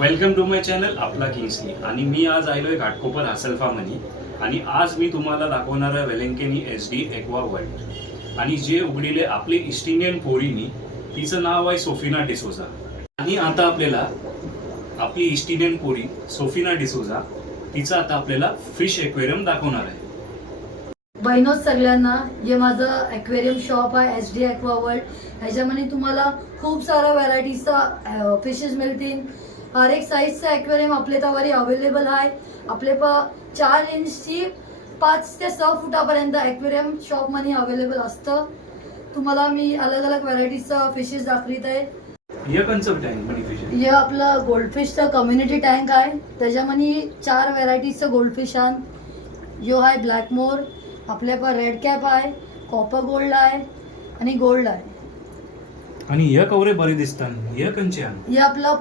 Welcome to my channel आपला Kingsley. आणि मी आज आलोय घाटकोपर हासलफा मनी. आणि आज मी तुम्हाला दाखवणार आहे वेलेंकेनी SD एक्वा वर्ल्ड. आणि जे उघडीले आपले ईस्ट इंडियन पोरीनी, तिचं नाव आहे सोफिना डिसोजा. आणि आता आपल्याला आपली ईस्ट इंडियन पोरी सोफिना डिसोजा तिचं आता आपल्याला फिश एक्वेरियम दाखवणार आहे. बहिणोच सगळ्यांना, हे माझं ॲक्वेरियम शॉप आहे SD एक्वा वर्ल्ड. ह्याच्यामध्ये तुम्हाला खूप साऱ्या व्हरायटीजचा फिशेस मिळतील. हर एक साईजचा ॲक्वेरियम आपले त्यावर अवेलेबल आहे. आपले 4 इंचची 5 ते 6 फुटापर्यंत ॲक्वेरियम शॉपमध्ये अवेलेबल असतं. तुम्हाला मी अलग अलग व्हरायटीजचा फिशेस दाखवित आहे. हे कन्सेप्ट आहे मनी फिश. हे आपलं गोल्डफिशचा कम्युनिटी टँक आहे. त्याच्यामध्ये 4 व्हरायटीजचं गोल्डफिश आहे. यो आहे ब्लॅक मोर, आपल्या रेड कॅप आहे, कॉपर गोल्ड आहे आणि गोल्ड आहे. आणि हे कवरे बरे दिसतात. हे कंचे आहे? हे आपलं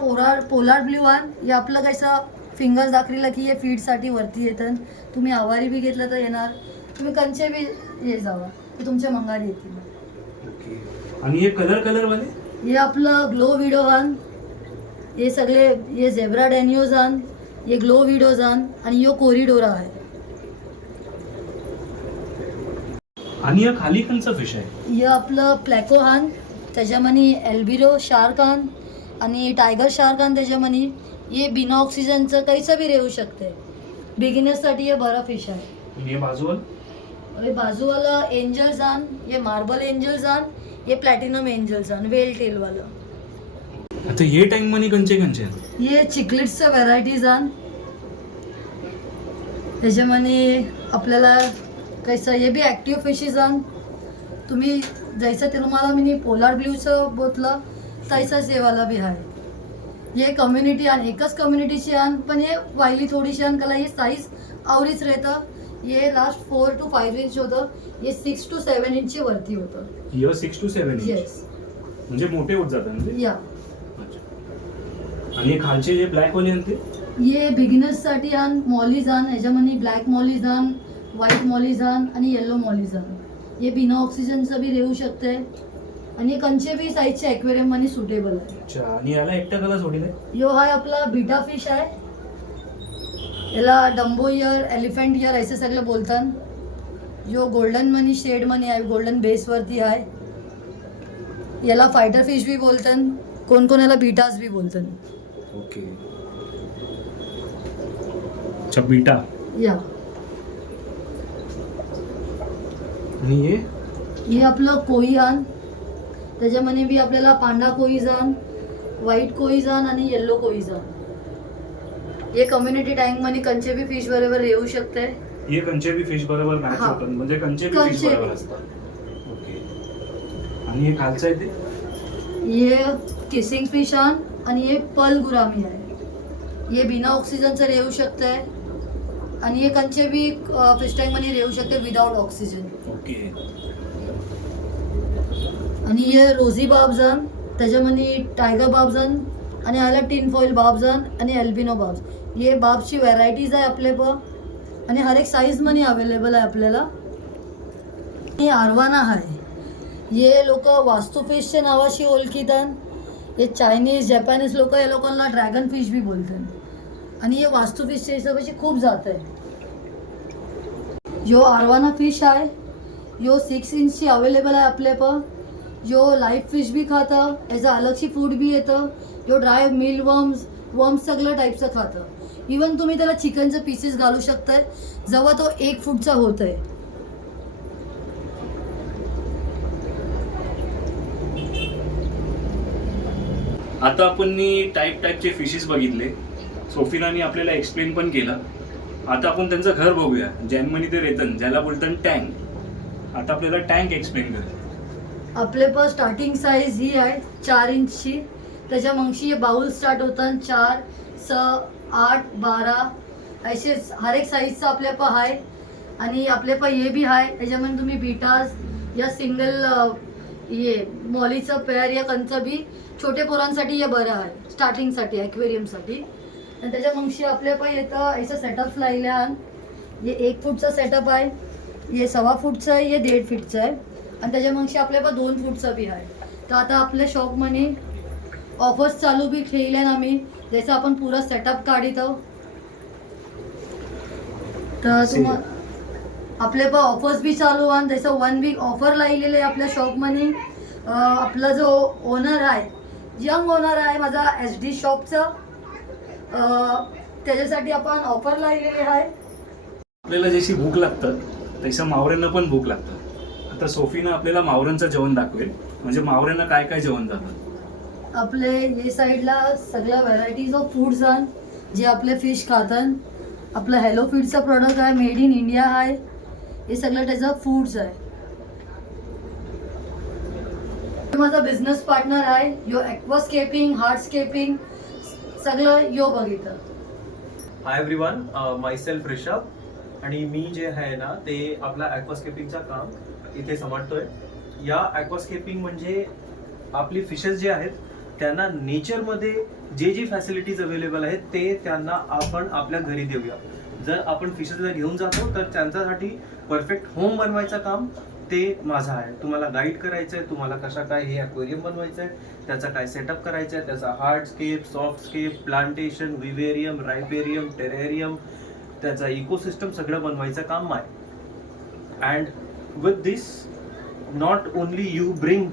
पोलार ब्ल्यू आहे. हे आपलं कसं फिंगर्स दाखवलं की हे फीडसाठी वरती येतं. तुम्ही आवारी बी घेतलं तर येणार. तुम्ही कंचे बी हे जावा ते तुमच्या मंगारी येतील. ओके. आणि हे कलर वाले? हे आपलं ग्लो विडो आहे. हे सगळे हे झेब्रा डॅनियोज आहे, हे ग्लो विडोज आहे आणि यो कोरिडोरा आहे. आणि हे खाली कंचं फिश आहे? हे आपलं प्लॅको आहे. त्याच्यामध्ये एल्बिरो शार्क आहे आणि टायगर शार्क आहे. त्याच्यामध्ये हे बिना ऑक्सिजनचं काहीचं बी रेऊ शकते. बिगिनर्ससाठी हे बरं फिश आहे. आणि हे बाजूवाला? हे बाजूवाला एंजल्स आहे. हे मार्बल एंजल्स आहे. हे प्लॅटिनम एंजल्स आहे, वेल टेलवालं. आता हे टँक मध्ये कंचे हे चिकलेट्सच्या व्हरायटीज आहे. त्याच्यामध्ये आपल्याला कसं हे बी ॲक्टिव्ह फिशेस आहे. तुम्ही जैसं ते तुम्हाला मी पोलार ब्ल्यूचं बोतलं तैसाच हेवाला बी आहे. हे कम्युनिटी आहे, एकच कम्युनिटीची आहे, पण हे वायली थोडीशी आहे. कला हे साईज आवरीच राहतं. हे लास्ट 4 to 5 इंच होतं. हे 6 to 7 इंचची वरती होतं. हे 6 to 7 इंच? येस. म्हणजे मोठे होत जातात या. आणि हे खालचे जे ब्लॅक वाले आहेत ते? हे बिगिनर्ससाठी आहे. मॉलीज आहे. ह्याच्यामध्ये ब्लॅक मॉलीज आहे, व्हाईट मॉलीज आहे आणि येलो मॉलीज आहे. हे बिना ऑक्सिजनचं बी रेऊ शकते आणि हे कंचे बी साईजच्या ॲक्वेरियम मध्ये सुटेबल आहे. अच्छा. आणि याला एकटा कला सोडील? यो हा आपला बीटा फिश आहे. याला डंबो इयर, एलिफंट इयर असे सगळं बोलतात. जो गोल्डन मनी शेड मनी आहे, गोल्डन बेसवरती आहे. याला फायटर फिश बी बोलतात. कोण याला बीटास बी बोलतात. ओके. अच्छा, बीटा. या. आणि हे आपलं कोई आण. त्याच्यामध्ये बी आपल्याला पांढरा कोई जाण, व्हाईट कोई जाण आणि येल्लो कोई जाण. हे कम्युनिटी टँक मध्ये कंचे बी फिश बरोबर येऊ शकते. हे कंचे बी फिश बरोबर मॅच होतात, म्हणजे कंचे बी फिश बरोबर असतात. ओके. आणि हे खालचं आहे ते? हे किसिंग फिश आण आणि हे पर्ल गुरामी आहे. हे बिना ऑक्सिजनचं रेऊ शकते आणि हे कंचे बी फिश टँक मध्ये रेऊ शकते विदाउट ऑक्सिजन. ओके. आणि हे रोझी बाब्स आण. त्याच्यामध्ये टायगर बाब्स आण आणि ह्याला टिन फॉईल बाब्स आण आणि एल्बिनो बाब्स. हे बाब्सची व्हरायटीज आहे आपले आणि हर एक साईज मध्ये अवेलेबल आहे आपल्याला. हे आरवाना आहे. हे लोक वास्तू फिशच्या नावाशी ओळखीतात. हे चायनीज जपानीज लोक या लोकांना ड्रॅगन फिश बी बोलतात. आणि हे वास्तू फिशच्या हिशोबाची खूप जात आहे. जो आरवाना फिश आहे, यो 6 इंचची अवेलेबल आहे आपले यो लाईव्ह फिश बी खातं. याचं अलगशी फूड बी येतं. यो ड्राय मिल वर्म्स सगळं टाईपचं खातं. इवन तुम्ही त्याला चिकनचं पीसेस घालू शकताय जेव्हा तो 1 फूटचा होत आहे. आता आपण टाईपचे फिशेस बघितले. सोफिनाने आपल्याला एक्सप्लेन पण केलं. आता आपण त्यांचं घर बघूया. जैनमनी ते रेतन, ज्याला बोलतात टँक. आता आपल्याला टँक एक्सप्लेन कर. आपले पण स्टार्टिंग साईज ही आहे 4 इंचची. त्याच्या मगशी बाउल स्टार्ट होतात 4, 6, 8, 12 असे हर एक साईजचं आपल्या पण आहे. आणि आपले पण हे बी आहे. त्याच्यामध्ये तुम्ही बीटास या सिंगल ये मॉलीचं पेअर या कंचं बी छोटे पोरांसाठी हे बरं आहे स्टार्टिंगसाठी ॲक्वेरियमसाठी. आणि त्याच्या मगशी आपल्या पण येतं असं सेटअप लावले आहे. हे 1 फूटचा सेटअप आहे, हे 1.25 फूटचं आहे, हे 1.5 फूटचं आहे. आणि त्याच्या मगशी आपल्या पण 2 फूटचं बी आहे. तर आता आपल्या शॉपमध्ये ऑफर्स चालू बी ठेवल्या ना आम्ही, जसं आपण पुरा सेटअप काढित आहोत. तर तुम्हाला आपले पण ऑफर्स बी चालू आहे. जसं 1 वीक ऑफर लावलेले आहे आपल्या शॉपमध्ये. आपला जो ओनर आहे, यंग ओनर आहे माझा SD शॉपचं, त्याच्यासाठी आपण ऑफर लावलेली आहे. आपल्याला जशी भूक लागतं तसं मावऱ्यांना पण भूक लागतं. आता सोफीनं आपल्याला मावऱ्यांचं जेवण दाखवेल, म्हणजे मावऱ्यांना काय काय जेवण जातं. आपले हे साईडला सगळ्या व्हरायटीज ऑफ फूड्स आहेत जे आपले फिश खातात. आपलं हॅलो फीडचं प्रोडक्ट आहे, मेड इन इंडिया आहे. हे सगळं त्याचं फूड्स आहे. माझा बिझनेस पार्टनर आहे, यो ॲक्वास्केपिंग, हार्डस्केपिंग सगळं यो बघितलं. हाय एव्हरीवन, मायसेल्फ ऋषभ आणि मी जे आहे ना ते आपला ॲक्वास्केपिंगचं काम इथे सांभाळतोय. या ॲक्वास्केपिंग म्हणजे आपली फिशेस जे आहेत त्यांना नेचरमध्ये जे फॅसिलिटीज अवेलेबल आहेत ते त्यांना आपण आपल्या घरी देऊया. जर आपण फिशेसला घेऊन जातो तर त्यांच्यासाठी परफेक्ट होम बनवायचं काम ते माझं आहे. तुम्हाला गाईड करायचं आहे, तुम्हाला कशा काय हे ॲक्वेरियम बनवायचं आहे, त्याचा काय सेटअप करायचा आहे, त्याचा हार्डस्केप, सॉफ्टस्केप, प्लांटेशन, विवेरियम, रायपेरियम, टेरेरियम, त्याचा इकोसिस्टम सगळं बनवायचं काम आहे. And with this not only you bring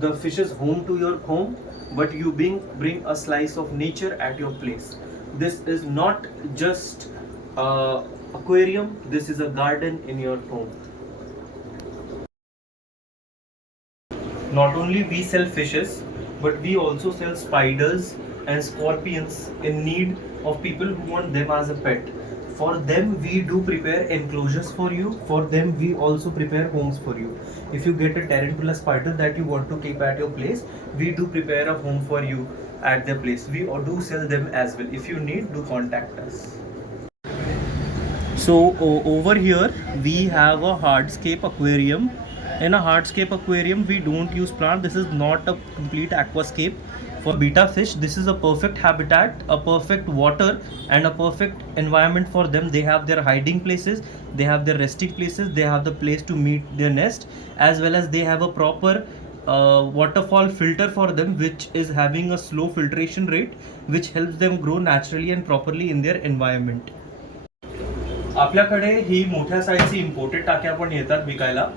the fishes home to your home, but you bring a slice of nature at your place. This is not just aquarium, this is a garden in your home. Not only we sell fishes, but we also sell spiders and scorpions in need of people who want them as a pet. For them we do prepare enclosures for you. For them we also prepare homes for you. If you get a tarantula spider that you want to keep at your place, we do prepare a home for you at their place. We do sell them as well. If you need, do contact us. So over here we have a hardscape aquarium. In a hardscape aquarium we don't use plant. This is not a complete aquascape. For betta fish, this is a perfect habitat, a perfect water and a perfect environment for them. They have their hiding places, they have their resting places, they have the place to meet their nest, as well as they have a proper waterfall filter for them, which is having a slow filtration rate, which helps them grow naturally and properly in their environment. आपल्याकडे ही मोठ्या साईजची imported टाक्या पण येतात विकायला.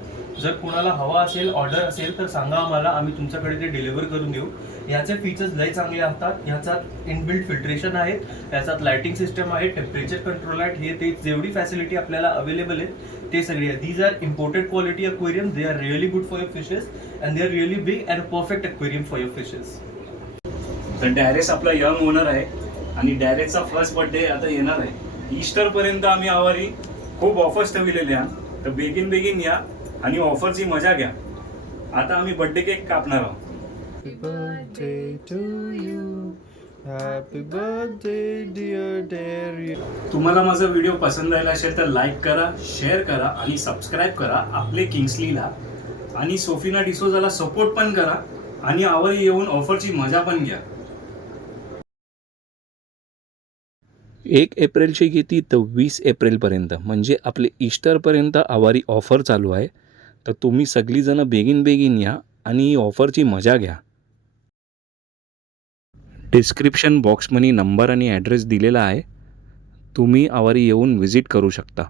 जर कोणाला हवा असेल, ऑर्डर असेल तर सांगा आम्हाला, आम्ही तुमच्याकडे ते डिलिव्हर करून देऊ. ह्याचे फीचर्स लय चांगले असतात. ह्याच्यात इनबिल्ट फिल्ट्रेशन आहे, त्याच्यात लाइटिंग सिस्टम आहे, टेम्परेचर कंट्रोल आहे. हे ते जेवढी फॅसिलिटी आपल्याला अवेलेबल आहे ते सगळे आहे. These are imported quality aquarium. They are really good for your fishes and they are really big and perfect aquarium for your fishes. तर डॅरेस आपला यंग ओनर आहे आणि डॅरेसचा फर्स्ट बर्थडे आता येणार आहे. ईस्टर पर्यंत आम्ही आवारी खूप ऑफर्स ठेवलेले आहे. तर बेगीन या आणि ऑफरची मजा घ्या. आता आम्ही बर्थडे केक कापणार आहोत. Happy birthday to you. Happy birthday dear Darian. तुम्हाला माझा व्हिडिओ पसंत आला असेल तर लाईक करा, शेअर करा आणि सबस्क्राईब करा आपले किंग्सलीला. आणि सोफिना डिसोजाला सपोर्ट पण करा आणि आवारी येऊन ऑफरची मजा पण घ्या. 1 एप्रिलची घेती तर 20 एप्रिलपर्यंत म्हणजे आपले ईस्टरपर्यंत आवारी ऑफर चालू आहे. तर तुम्ही सगळीजणं बेगीन या आणि ही ऑफरची मजा घ्या. डिस्क्रिप्शन बॉक्समध्ये नंबर आणि ॲड्रेस दिलेला आहे. तुम्ही आवारी येऊन व्हिजिट करू शकता.